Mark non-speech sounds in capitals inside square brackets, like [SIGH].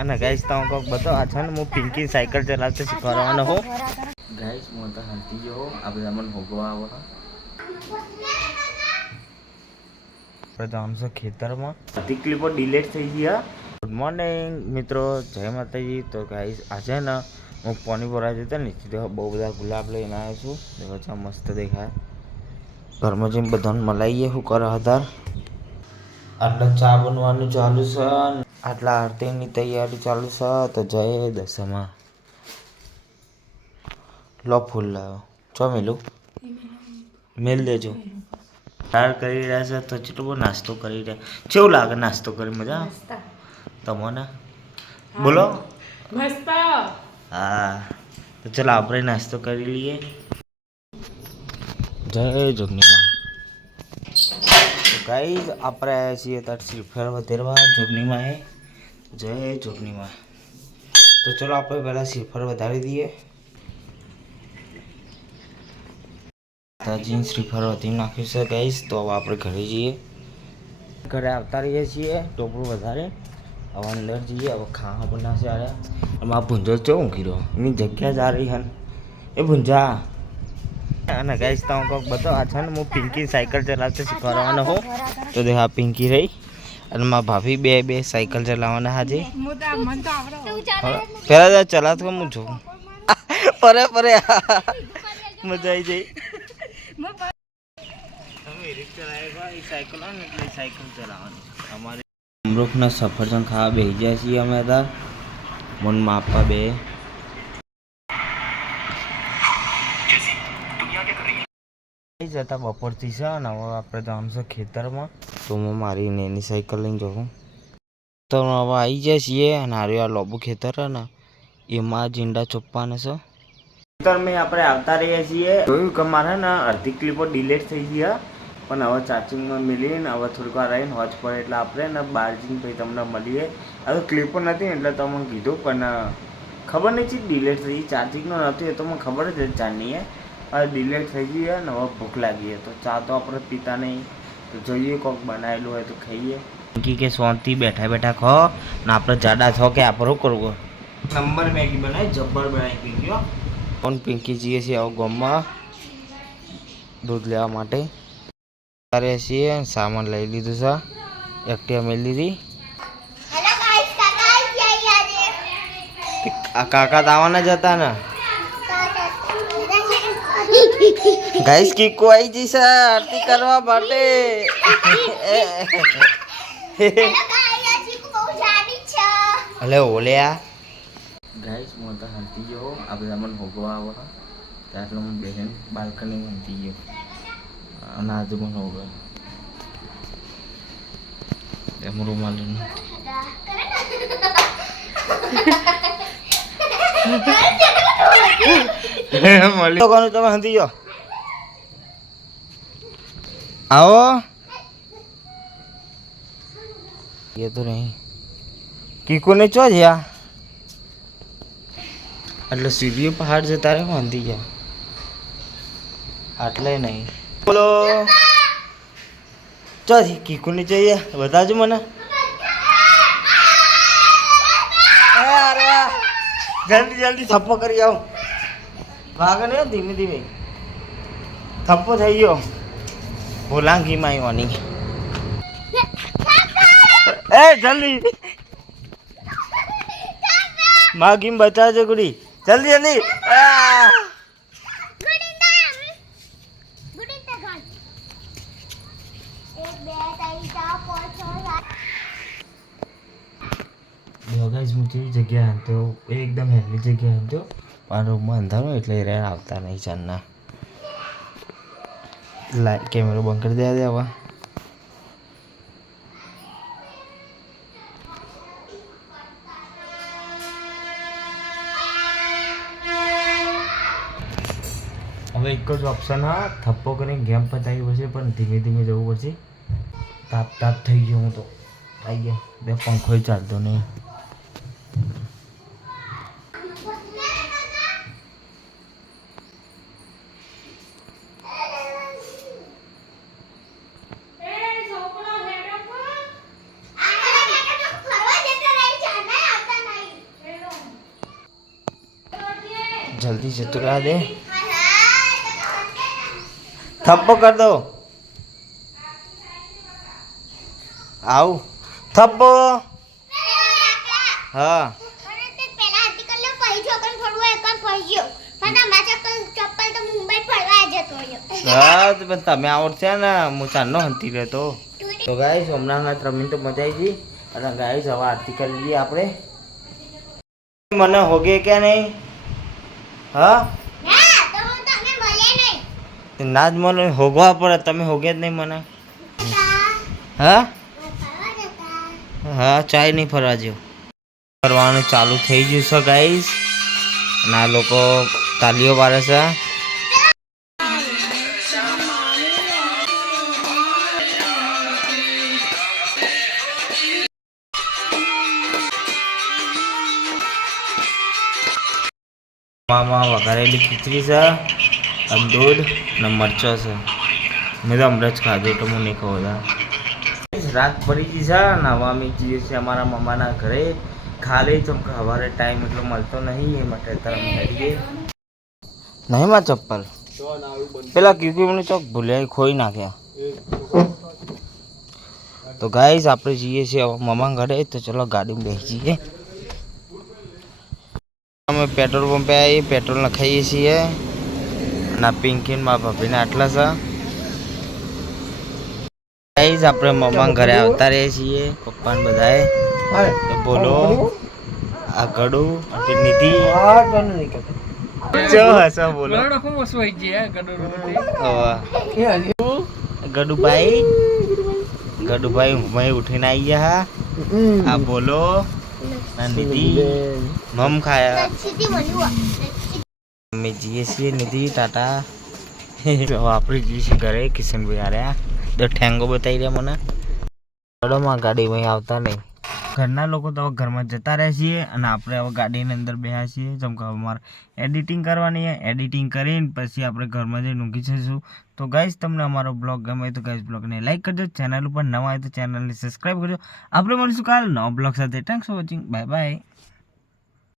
અને ગાઈસ તો કોક બતો આ છે ને હું પિંકી સાયકલ ચલાવતો શીખવાડવાનો હો. ગાઈસ હું તો હાલતી જો આ બધા મને ભોગવા આવો આપણે તો આમ છે ખેતરમાં. બધી ક્લિપો ડિલેટ થઈ ગયા ગુડ મોર્નિંગ મિત્રો. જય માતાજી. તો ગાઈસ આજે ને હું પોની ભરાઈ જતો નીચે બહુ બધા ગુલાબ લઈને આવ્યો છું. દેખો મસ્ત દેખાય. ઘરમાં જઈને બધાને મલાઈએ શું કરે હતા આટલા ચા બનવાનું ચાલુ છે. અને આટલા આરતીની તૈયારી ચાલુ છે તો જય દશમાં. લો ફૂલ લાવો. ચો મેલું. મેલ દેજો. તાર કરી રહ્યા છે તો ચેટલો બધો નાસ્તો કરી રહ્યા. કેવું લાગે નાસ્તો કરી મજા? તમને? બોલો. હા. તો ચલો આપણે નાસ્તો કરી લઈએ. જય જોગનીમાં તો ગાઈઝ આપણે આવ્યા છીએ તાર શ્રીફળ વધેરવા જોગનીમાં હે. જય જોગનીમાં. તો ચલો આપણે પહેલાં શ્રીફળ વધારી દઈએ. તાજી શ્રીફળ વધી નાખ્યું છે ગાઈઝ તો હવે આપણે ઘરે જઈએ. ઘરે આવતા રહીએ છીએ ટોપરું વધારે. હવે અંદર જઈએ, હવે ખાવા બનાવશે આરે એમાં ભૂંજો ચો ઊંઘી રહ્યો? એની જગ્યા જ આ રહી હન. એ ભૂંજા. અને ગાઈસ તો કોક બતો આ છે ને હું પિંકી સાયકલ ચલાવતો શીખવાડવાનો હો. તો દેખા પિંકી રહી અને મારા ભાભી બે બે સાયકલ ચલાવવાના હાજે. પહેલાં તો ચલાવતો હું જોઉં. પરે પરે મજા આવી જઈ અમારે અમૃખના સફરજન ખાવા બેસી ગયા છીએ અમે હતા મન માપા બે. જતા બપોરથી છે અને હવે આપણે તો આમ છે ખેતરમાં. તો હું મારી નેની સાયકલ લઈને જવું તો હવે આવી જાય છીએ અને હારું આ લોબુ ખેતર છે ને એમાં જીંડા ચોપવાને છે. ખેતર મેં આપણે આવતા રહ્યા છીએ. જોયું કે મારે ને અડધી ક્લિપો ડિલેટ થઈ ગયા પણ હવે ચાર્જિંગમાં મિલીને હવે થોડીક વાર રહીને હોજ પડે એટલે આપણે ને બહાર જઈને પછી તમને મળીએ. હવે ક્લિપો નથી એટલે તમે કીધું પણ ખબર નહીં છે ડિલેટ થઈ ચાર્જિંગનો નથી એ તો મને ખબર જ હતી હવે થઈ ગઈ છે ને હવે ભૂખ લાગી છે તો ચા તો આપણે પીતા નહીં. તો જોઈએ કોક બનાવેલું હોય તો ખાઈએ. પિંકી કે શાંતિ બેઠા બેઠા ખો. ને આપણે જાડા છો કે આપણું કરવું નંબર મેગી બનાવી જબ્બર બનાવી પીંકીઓ કોણ પિંકી જઈએ છીએ આવું ગામમાં? દૂધ લેવા માટે. અત્યારે છીએ સામાન લઈ લીધું છે. એકટીવા મેળ લીધી આ કાકા તો આવવાના જ હતા ને. ગાઈસ કીકો આવી જઈ છે આરતી કરવા માટે. હલે ઓલ્યા ગાઈસ હું તો હાલતી ગયો આપણે બધા મને ભોગવા આવો એટલે હું બહેન બાલ્કની હાલતી ગયો. અને આજે મને હોગા એમ રૂમાલ [LAUGHS] મળી. કોનું તમે હાંધી ગયો. આવો. એ તો નહીં. કીકુને ચો જ્યા? એટલે સીડીઓ પહાડ છે તારે વાંધી ગયા? આટલે નહીં. બોલો. ચોથી કીકુની જોઈએ બતાવજો મને એ અરે આ, જલ્દી જલ્દી થપ્પો કરી આવો. ભાગ ને, ધીમે ધીમે. થપ્પો થઈ ગયો. ભોલાંગીમાં આવવાની એ, જલ્દી. માગીમ બચાવજો ગુડી. જલ્દી જલ્દી. ગાઈસ હું કેવી જગ્યા એ એકદમ હેલી જગ્યા હતો મારા રૂમમાં અંધારો એટલે રે આવતા નહીં ચાંદના લાઈટ કેમેરો બંધ કરી દેવા દે હવે. હવે એક જ ઓપ્શન હા, થપ્પો કરીને ગેમ પતાવી પડશે, પણ ધીમે ધીમે જવું પડશે. તાપ તાપ થઈ ગયો હું તો. આવી ગયા. બે પંખો ચાલતો નહીં. જલ્દી જતું દે. થપ્પો કર દો. આવું. થપ્પો. હા. હા પણ તમે આવડશે ને. હું ચાંદનો હંતી રહેતો. તો ગાઈસ હમણાં રમીને તો મજા આવી ગઈ. અને ગાઈસ હવે આરતી કરી લઈએ આપણે. મને હોગે કે નહીં? હા? ના જ મને હોગવા પડે તમે હોગે જ નહીં મને. હા? હા ચાય નહીં ફરવા જેવું ફરવાનું ચાલુ થઈ ગયું છે ગાઈસ અને આ લોકો તાલીઓ પાડે છે. મામાં વઘારેલી ખીચડી છે અને દૂધ અને મરચો છે મેં તો હમણાં જ ખાધું તો હું નહીં ખાવ રાત પડી ગઈ છે ને હવે અમે જઈએ છીએ અમારા મામાના ઘરે ખાલી ચમ કે સવારે ટાઈમ એટલો મળતો નહીં એ માટે તરફ કરીએ નહીં માં ચપ્પલ પેલા ક્યુક્યુબને ચોક ભૂલ્યા ખોઈ નાખ્યા તો ગાઈઝ આપણે જઈએ છીએ હવે મામા ઘરે તો ચલો ગાડીમાં બેસી જઈએ અમે પેટ્રોલ પંપે આવી પેટ્રોલ નખાઈએ છીએ. ના પિંકીન મા ભાભીને આટલા છે. ગાઈઝ આપણે મમ્મા ઘરે આવતા રહીએ છીએ. પપ્પાને બધાએ. તો બોલો. આ ગડુ? અને નિધિ. જો હસો બોલો. હવે. ગડુભાઈ. ગડુભાઈ હું ઉઠીને આવી ગયા આ બોલો. નિધિ મમ ખાયા અમે જઈએ છીએ નિધિ ટાટા વાપરી આપણે જઈએ છીએ ઘરે કિશનભાઈ આર્યા તો ઠેંગો બતાવી રહ્યા મને ચડોમાં ગાડીમાં આવતા નહીં ઘરના લોકો તો હવે ઘરમાં જતા રહે છીએ અને આપણે હવે ગાડીની અંદર બેહ્યા છીએ. જેમ કે હવે અમારે એડિટિંગ કરવાની છે. એડિટિંગ કરીને પછી આપણે ઘરમાં જઈને ઊંઘી જઈશું. તો ગાઈઝ તમને અમારો બ્લોગ ગમે તો ગાઈઝ બ્લોગને લાઈક કરજો. ચેનલ ઉપર નવા હોય તો ચેનલને સબસ્ક્રાઈબ કરજો. આપણે મળીશું કાલે નવા બ્લોગ સાથે. Thanks for watching bye bye